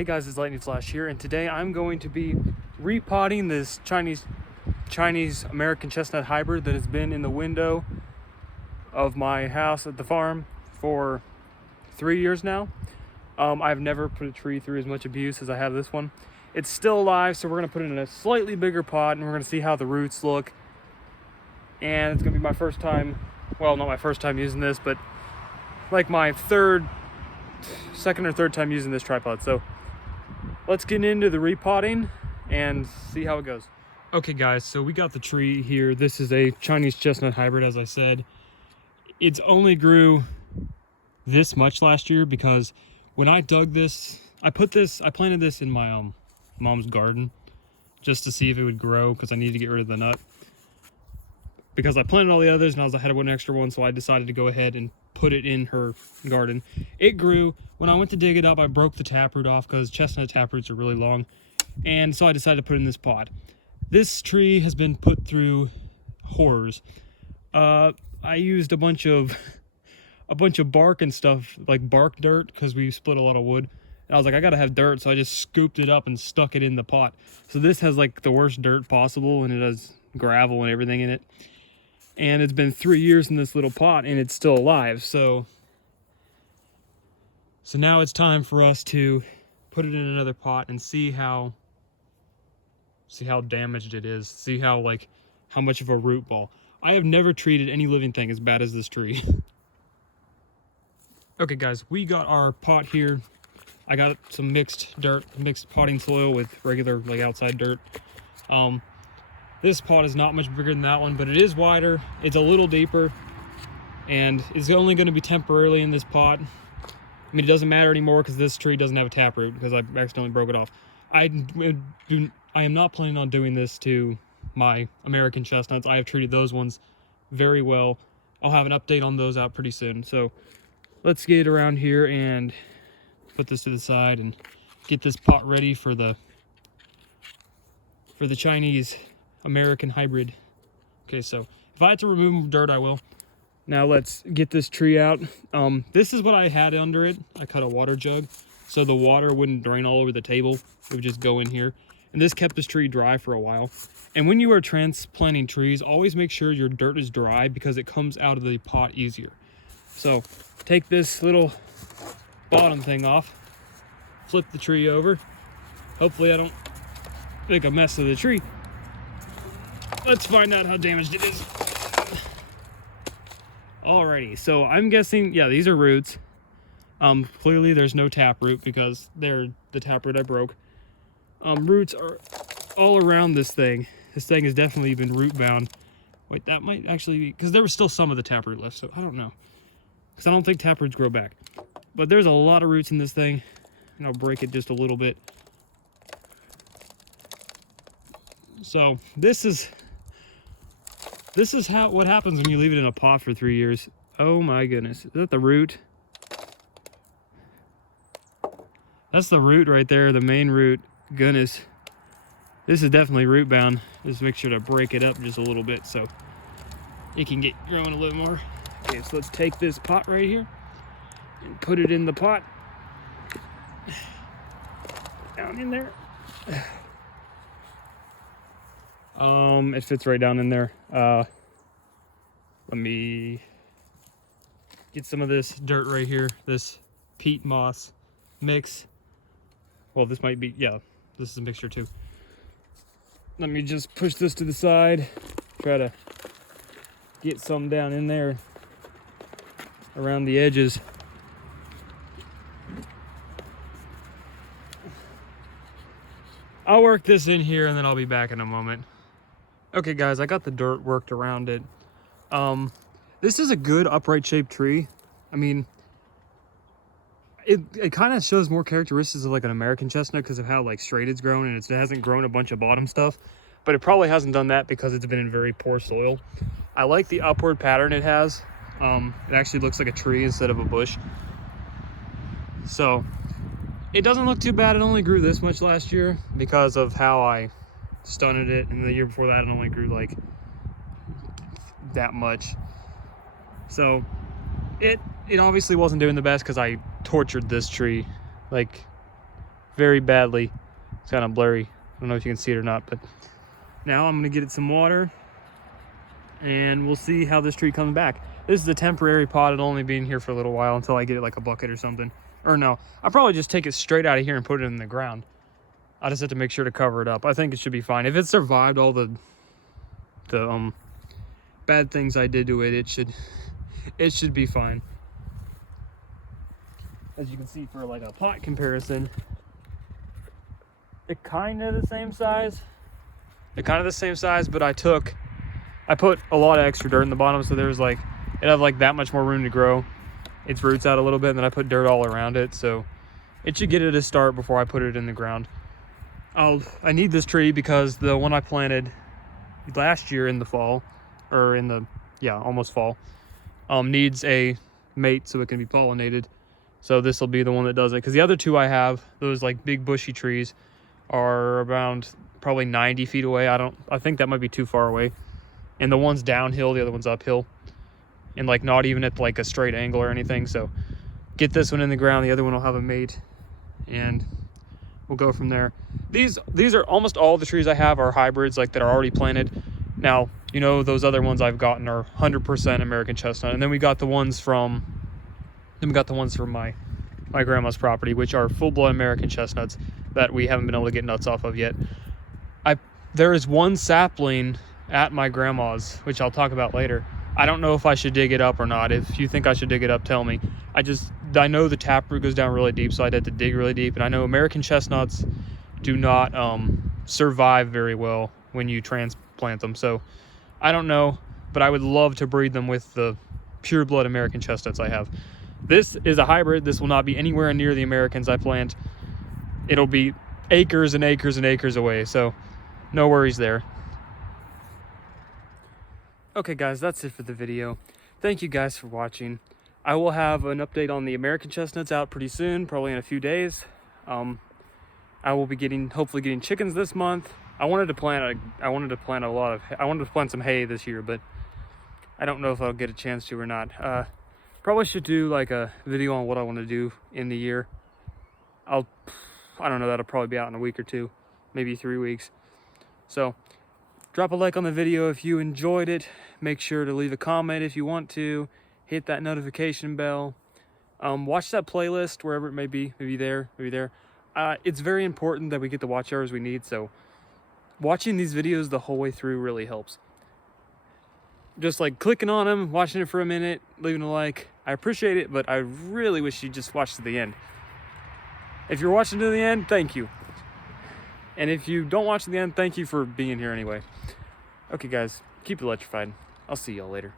Hey guys, it's Lightning Flash here, and today I'm going to be repotting this Chinese American Chestnut hybrid that has been in the window of my house at the farm for 3 years now. I've never put a tree through as much abuse as I have this one. It's still alive, so we're going to put it in a slightly bigger pot, and we're going to see how the roots look. And it's going to be my first time, well, not my first time using this, but like my second or third time using this tripod. So let's get into the repotting and see how it goes. Okay guys, so we got the tree here. This is a Chinese chestnut hybrid, as I said. It's only grew this much last year because when I dug this, I planted this in my mom's garden just to see if it would grow because I needed to get rid of the nut. Because I planted all the others and I had one extra one, so I decided to go ahead and put it in her garden. It grew. When I went to dig it up, I broke the taproot off because chestnut taproots are really long, and so I decided to put it in this pot. This tree has been put through horrors. I used a bunch of bark and stuff, like bark dirt, because we split a lot of wood. And I was like, I gotta have dirt, so I just scooped it up and stuck it in the pot. So this has like the worst dirt possible, and it has gravel and everything in it. And it's been 3 years in this little pot, and it's still alive. So now it's time for us to put it in another pot and see how damaged it is. See how much of a root ball. I have never treated any living thing as bad as this tree. Okay guys, we got our pot here. I got some mixed potting soil with regular outside dirt. This pot is not much bigger than that one, but it is wider. It's a little deeper, and it's only going to be temporarily in this pot. I mean, it doesn't matter anymore because this tree doesn't have a taproot because I accidentally broke it off. I am not planning on doing this to my American chestnuts. I have treated those ones very well. I'll have an update on those out pretty soon. So let's get around here and put this to the side and get this pot ready for the Chinese American hybrid. Okay, so if I have to remove dirt, I will. Now let's get this tree out. This is what I had under it. I cut a water jug so the water wouldn't drain all over the table. It would just go in here. And this kept this tree dry for a while. And when you are transplanting trees, always make sure your dirt is dry because it comes out of the pot easier. So take this little bottom thing off, flip the tree over. Hopefully I don't make a mess of the tree. Let's find out how damaged it is. Alrighty, so I'm guessing, yeah, these are roots. Clearly there's no taproot because they're the taproot I broke. Roots are all around this thing. This thing has definitely been root bound. Wait, that might actually be, because there was still some of the taproot left, so I don't know. Because I don't think taproots grow back. But there's a lot of roots in this thing, and I'll break it just a little bit. So this is what happens when you leave it in a pot for 3 years. Oh my goodness. Is that the root? That's the root right there, the main root. Goodness. This is definitely root bound. Just make sure to break it up just a little bit so it can get growing a little more. Okay, so let's take this pot right here and put it in the pot. Down in there. It fits right down in there. Let me get some of this dirt right here, this peat moss mix. Well, this might be, yeah, this is a mixture too. Let me just push this to the side, try to get some down in there around the edges. I'll work this in here and then I'll be back in a moment. Okay guys, I got the dirt worked around it. This is a good upright shaped tree. I mean, it kind of shows more characteristics of like an American chestnut because of how straight it's grown, and it hasn't grown a bunch of bottom stuff. But it probably hasn't done that because it's been in very poor soil. I like the upward pattern it has. It actually looks like a tree instead of a bush. So it doesn't look too bad. It only grew this much last year because of how I stunted it, and the year before that it only grew like that much. So it obviously wasn't doing the best because I tortured this tree very badly. It's kind of blurry. I don't know if you can see it or not, but now I'm gonna get it some water and we'll see how this tree comes back. This is a temporary pot. It'll only be in here for a little while until I get it like a bucket or something. Or no, I'll probably just take it straight out of here and put it in the ground. I just have to make sure to cover it up. I think it should be fine. If it survived all the bad things I did to it, it should be fine. As you can see, for like a pot comparison, it kind of the same size. But I put a lot of extra dirt in the bottom, so there's like, it had like that much more room to grow its roots out a little bit, and then I put dirt all around it, so it should get it a start before I put it in the ground. I need this tree because the one I planted last year in the fall, or in the, yeah, almost fall, needs a mate so it can be pollinated. So this will be the one that does it, because the other two I have, those like big bushy trees, are around probably 90 feet away. I think that might be too far away. And the one's downhill, the other one's uphill, and like not even at like a straight angle or anything. So get this one in the ground, the other one will have a mate, and we'll go from there. These are almost all the trees I have are hybrids, like that are already planted. Now, you know, those other ones I've gotten are 100% American chestnut, and then we got the ones from my grandma's property, which are full-blood American chestnuts that we haven't been able to get nuts off of yet. There is one sapling at my grandma's, which I'll talk about later. I don't know if I should dig it up or not. If you think I should dig it up, tell me. I know the taproot goes down really deep, so I'd have to dig really deep. And I know American chestnuts do not survive very well when you transplant them. So I don't know, but I would love to breed them with the pure blood American chestnuts I have. This is a hybrid. This will not be anywhere near the Americans I plant. It'll be acres and acres and acres away, so no worries there. Okay guys, that's it for the video. Thank you guys for watching. I will have an update on the American chestnuts out pretty soon, probably in a few days. I will be hopefully getting chickens this month. I wanted to plant some hay this year, but I don't know if I'll get a chance to or not. Probably should do like a video on what I want to do in the year. I don't know, that'll probably be out in a week or two, maybe 3 weeks. So drop a like on the video if you enjoyed it. Make sure to leave a comment if you want to. Hit that notification bell. Watch that playlist wherever it may be. Maybe there, maybe there. It's very important that we get the watch hours we need, so watching these videos the whole way through really helps. Just like clicking on them, watching it for a minute, leaving a like. I appreciate it, but I really wish you just watched to the end. If you're watching to the end, thank you. And if you don't watch to the end, thank you for being here anyway. Okay guys, keep it electrified. I'll see y'all later.